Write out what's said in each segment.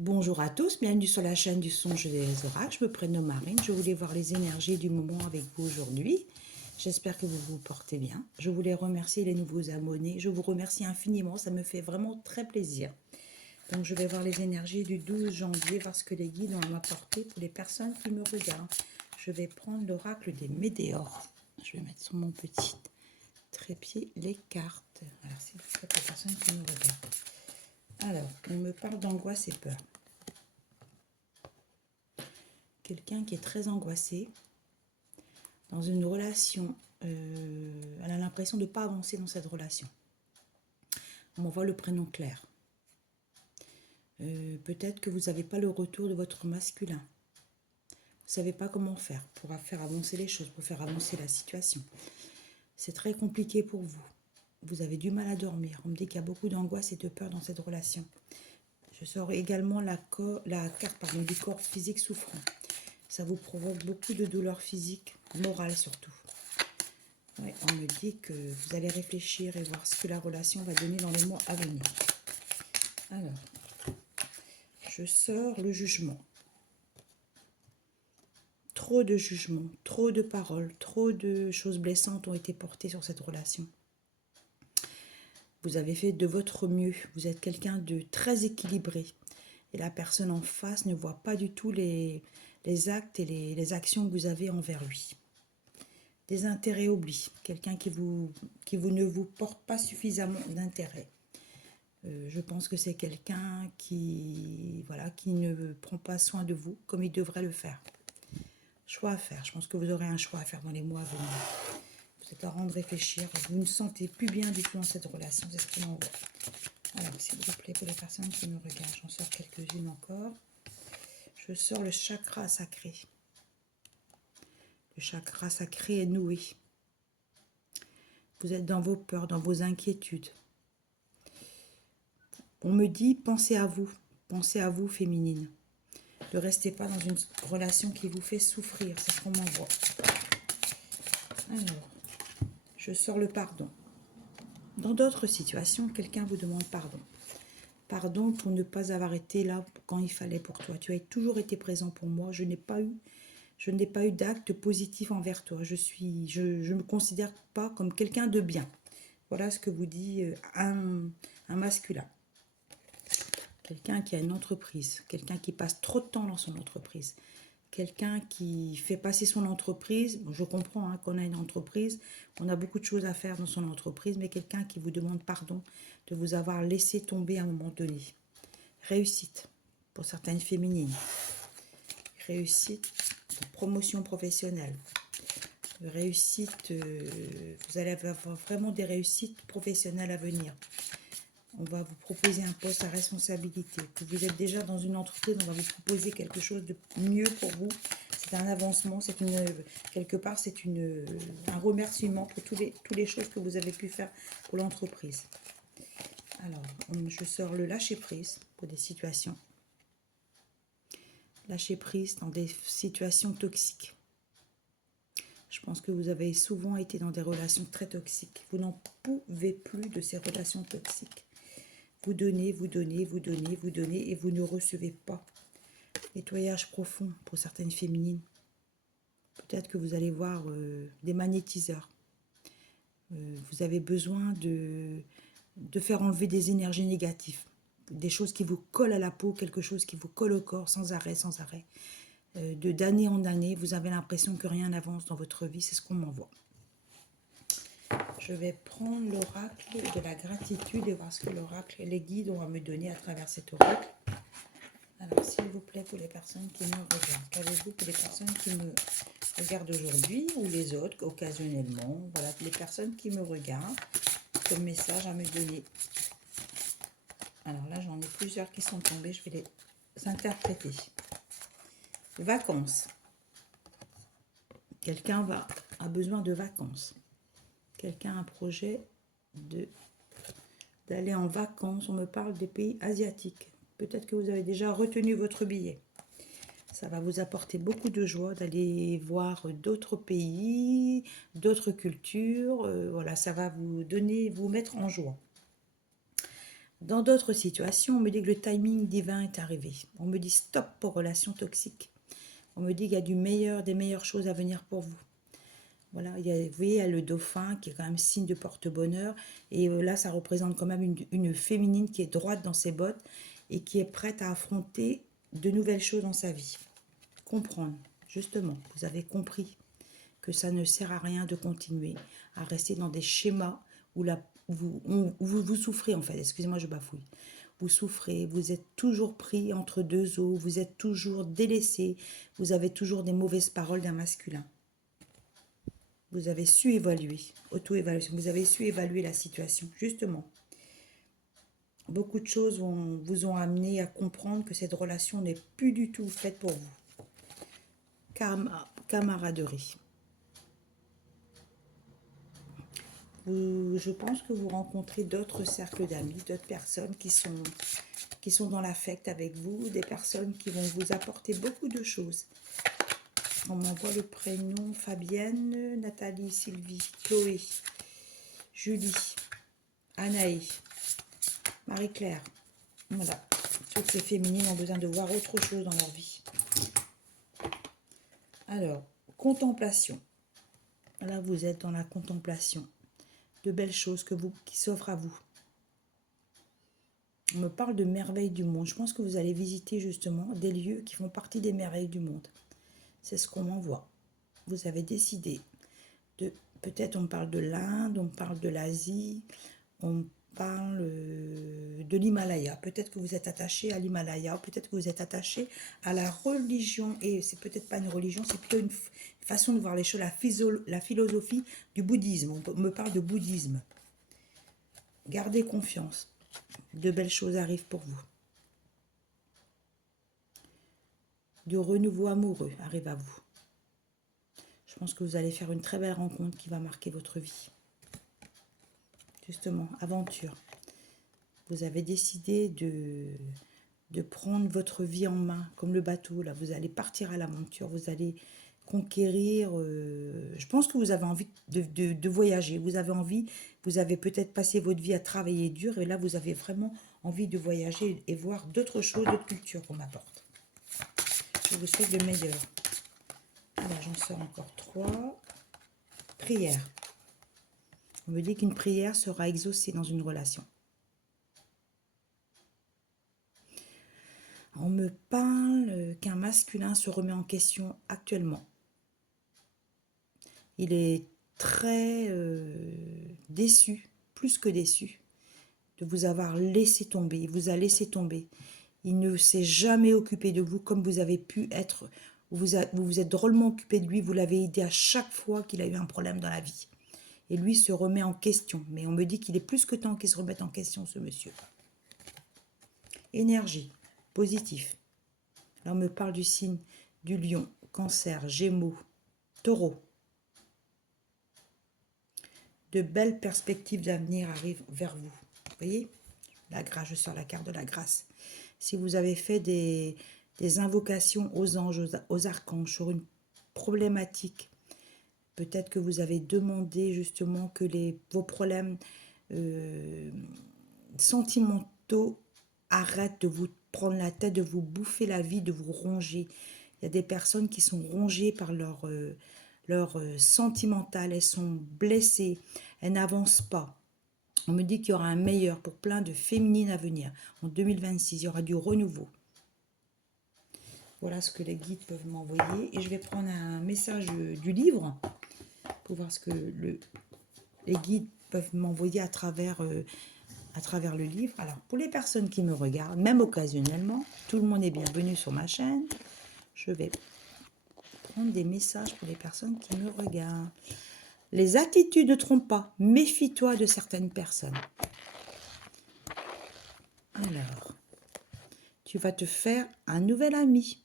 Bonjour à tous, bienvenue sur la chaîne du songe des oracles. Je me prénomme Marine, je voulais voir les énergies du moment avec vous aujourd'hui. J'espère que vous vous portez bien. Je voulais remercier les nouveaux abonnés. Je vous remercie infiniment, ça me fait vraiment très plaisir. Donc je vais voir les énergies du 12 janvier, voir ce que les guides ont à m'apporter pour les personnes qui me regardent. Je vais prendre l'oracle des météores. Je vais mettre sur mon petit trépied les cartes. Voilà, c'est pour les personnes qui me regardent. Alors, on me parle d'angoisse et peur. Quelqu'un qui est très angoissé dans une relation, elle a l'impression de ne pas avancer dans cette relation. On voit le prénom Claire. Peut-être que vous n'avez pas le retour de votre masculin. Vous ne savez pas comment faire pour faire avancer les choses, pour faire avancer la situation. C'est très compliqué pour vous. Vous avez du mal à dormir. On me dit qu'il y a beaucoup d'angoisse et de peur dans cette relation. Je sors également la carte du corps physique souffrant. Ça vous provoque beaucoup de douleurs physiques, morales surtout. Ouais, on me dit que vous allez réfléchir et voir ce que la relation va donner dans les mois à venir. Alors, je sors le jugement. Trop de jugements, trop de paroles, trop de choses blessantes ont été portées sur cette relation. Vous avez fait de votre mieux. Vous êtes quelqu'un de très équilibré. Et la personne en face ne voit pas du tout les actes et les actions que vous avez envers lui. Des intérêts oublis. Quelqu'un qui ne vous porte pas suffisamment d'intérêt. Je pense que c'est quelqu'un qui ne prend pas soin de vous comme il devrait le faire. Choix à faire. Je pense que vous aurez un choix à faire dans les mois à venir. Vous êtes à rendre réfléchir. Vous ne sentez plus bien du tout dans cette relation. C'est ce qu'on en voit. Alors, s'il vous plaît, pour les personnes qui me regardent, j'en sors quelques-unes encore. Je sors le chakra sacré. Le chakra sacré est noué. Vous êtes dans vos peurs, dans vos inquiétudes. On me dit, pensez à vous féminine. Ne restez pas dans une relation qui vous fait souffrir, c'est ce qu'on m'envoie. Alors, je sors le pardon. Dans d'autres situations, quelqu'un vous demande pardon. Pardon pour ne pas avoir été là quand il fallait pour toi. Tu as toujours été présent pour moi. Je n'ai pas eu d'acte positif envers toi. Je me considère pas comme quelqu'un de bien. Voilà ce que vous dit un masculin. Quelqu'un qui a une entreprise, quelqu'un qui passe trop de temps dans son entreprise, quelqu'un qui fait passer son entreprise. Bon, je comprends qu'on a une entreprise, on a beaucoup de choses à faire dans son entreprise, mais quelqu'un qui vous demande pardon de vous avoir laissé tomber à un moment donné. Réussite pour certaines féminines. Réussite de promotion professionnelle. Réussite, vous allez avoir vraiment des réussites professionnelles à venir. On va vous proposer un poste à responsabilité. Que vous êtes déjà dans une entreprise, on va vous proposer quelque chose de mieux pour vous. C'est un avancement, quelque part, c'est un remerciement pour toutes les choses que vous avez pu faire pour l'entreprise. Alors, je sors le lâcher-prise pour des situations. Lâcher-prise dans des situations toxiques. Je pense que vous avez souvent été dans des relations très toxiques. Vous n'en pouvez plus de ces relations toxiques. Vous donnez, vous donnez, vous donnez, vous donnez et vous ne recevez pas. Nettoyage profond pour certaines féminines. Peut-être que vous allez voir des magnétiseurs. Vous avez besoin de faire enlever des énergies négatives. Des choses qui vous collent à la peau, quelque chose qui vous colle au corps sans arrêt, sans arrêt. D'année en année, vous avez l'impression que rien n'avance dans votre vie. C'est ce qu'on m'envoie. Je vais prendre l'oracle de la gratitude et voir ce que l'oracle et les guides ont à me donner à travers cet oracle. Alors, s'il vous plaît, pour les personnes qui me regardent, qu'avez-vous pour les personnes qui me regardent aujourd'hui ou les autres, occasionnellement? Voilà, les personnes qui me regardent, comme message à me donner. Alors là, j'en ai plusieurs qui sont tombés, je vais les interpréter. Vacances. Quelqu'un a besoin de vacances. Quelqu'un a un projet d'aller en vacances. On me parle des pays asiatiques. Peut-être que vous avez déjà retenu votre billet. Ça va vous apporter beaucoup de joie d'aller voir d'autres pays, d'autres cultures. Voilà, ça va vous mettre en joie. Dans d'autres situations, on me dit que le timing divin est arrivé. On me dit stop aux relations toxiques. On me dit qu'il y a des meilleures choses à venir pour vous. Voilà, vous voyez, il y a le dauphin qui est quand même signe de porte-bonheur. Et là, ça représente quand même une féminine qui est droite dans ses bottes et qui est prête à affronter de nouvelles choses dans sa vie. Comprendre, justement, vous avez compris que ça ne sert à rien de continuer à rester dans des schémas où vous souffrez, en fait. Excusez-moi, je bafouille. Vous souffrez, vous êtes toujours pris entre deux eaux, vous êtes toujours délaissé, vous avez toujours des mauvaises paroles d'un masculin. Vous avez su évaluer, auto-évaluation, vous avez su évaluer la situation, justement. Beaucoup de choses vous ont amené à comprendre que cette relation n'est plus du tout faite pour vous. Camaraderie. Je pense que vous rencontrez d'autres cercles d'amis, d'autres personnes qui sont dans l'affect avec vous, des personnes qui vont vous apporter beaucoup de choses. On m'envoie le prénom Fabienne, Nathalie, Sylvie, Chloé, Julie, Anaï, Marie-Claire. Voilà, toutes ces féminines ont besoin de voir autre chose dans leur vie. Alors, contemplation. Là, vous êtes dans la contemplation. De belles choses qui s'offrent à vous. On me parle de merveilles du monde. Je pense que vous allez visiter justement des lieux qui font partie des merveilles du monde. C'est ce qu'on m'envoie. Vous avez décidé de... Peut-être on parle de l'Inde, on parle de l'Asie, on parle de l'Himalaya. Peut-être que vous êtes attaché à l'Himalaya, peut-être que vous êtes attaché à la religion. Et c'est peut-être pas une religion, c'est plutôt une façon de voir les choses, la philosophie du bouddhisme. On me parle de bouddhisme. Gardez confiance. De belles choses arrivent pour vous. De renouveau amoureux arrive à vous. Je pense que vous allez faire une très belle rencontre qui va marquer votre vie. Justement, aventure. Vous avez décidé de prendre votre vie en main, comme le bateau. Là, vous allez partir à l'aventure, vous allez conquérir. Je pense que vous avez envie de voyager. Vous avez peut-être passé votre vie à travailler dur, et là, vous avez vraiment envie de voyager et voir d'autres choses, d'autres cultures qu'on m'apporte. Je vous souhaite le meilleur. Alors, j'en sors encore 3. Prière. On me dit qu'une prière sera exaucée dans une relation. On me parle qu'un masculin se remet en question actuellement. Il est très déçu, plus que déçu, de vous avoir laissé tomber. Il vous a laissé tomber. Il ne s'est jamais occupé de vous comme vous avez pu être. Vous vous êtes drôlement occupé de lui. Vous l'avez aidé à chaque fois qu'il a eu un problème dans la vie. Et lui se remet en question. Mais on me dit qu'il est plus que temps qu'il se remette en question, ce monsieur. Énergie, positif. Là, on me parle du signe du lion, cancer, gémeaux, taureau. De belles perspectives d'avenir arrivent vers vous. Vous voyez? La grâce, je sors la carte de la grâce. Si vous avez fait des invocations aux anges, aux archanges sur une problématique, peut-être que vous avez demandé justement que vos problèmes sentimentaux arrêtent de vous prendre la tête, de vous bouffer la vie, de vous ronger. Il y a des personnes qui sont rongées par leur sentimental, elles sont blessées, elles n'avancent pas. On me dit qu'il y aura un meilleur pour plein de féminines à venir. En 2026, il y aura du renouveau. Voilà ce que les guides peuvent m'envoyer. Et je vais prendre un message du livre pour voir ce que les guides peuvent m'envoyer à travers le livre. Alors, pour les personnes qui me regardent, même occasionnellement, tout le monde est bienvenu sur ma chaîne. Je vais prendre des messages pour les personnes qui me regardent. Les attitudes ne trompent pas. Méfie-toi de certaines personnes. Alors, tu vas te faire un nouvel ami.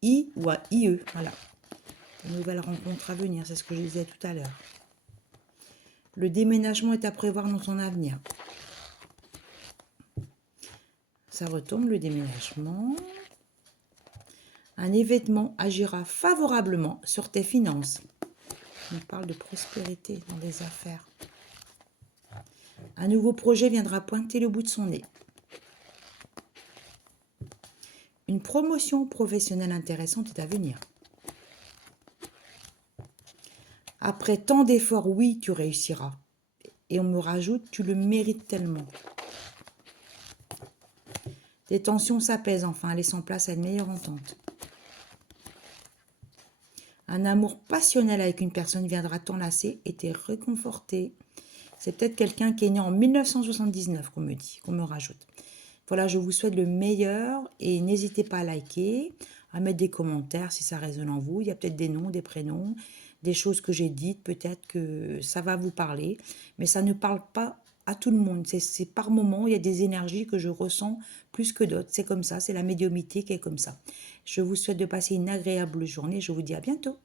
I ou un IE. Voilà. Une nouvelle rencontre à venir, c'est ce que je disais tout à l'heure. Le déménagement est à prévoir dans ton avenir. Ça retombe, le déménagement. Un événement agira favorablement sur tes finances. On parle de prospérité dans les affaires. Un nouveau projet viendra pointer le bout de son nez. Une promotion professionnelle intéressante est à venir. Après tant d'efforts, oui, tu réussiras. Et on me rajoute, tu le mérites tellement. Les tensions s'apaisent enfin, laissant place à une meilleure entente. Un amour passionnel avec une personne viendra t'enlacer et te réconforter. C'est peut-être quelqu'un qui est né en 1979 qu'on me dit, qu'on me rajoute. Voilà, je vous souhaite le meilleur et n'hésitez pas à liker, à mettre des commentaires si ça résonne en vous. Il y a peut-être des noms, des prénoms, des choses que j'ai dites, peut-être que ça va vous parler, mais ça ne parle pas à tout le monde. C'est par moment, il y a des énergies que je ressens plus que d'autres. C'est comme ça, c'est la médiumnité qui est comme ça. Je vous souhaite de passer une agréable journée. Je vous dis à bientôt.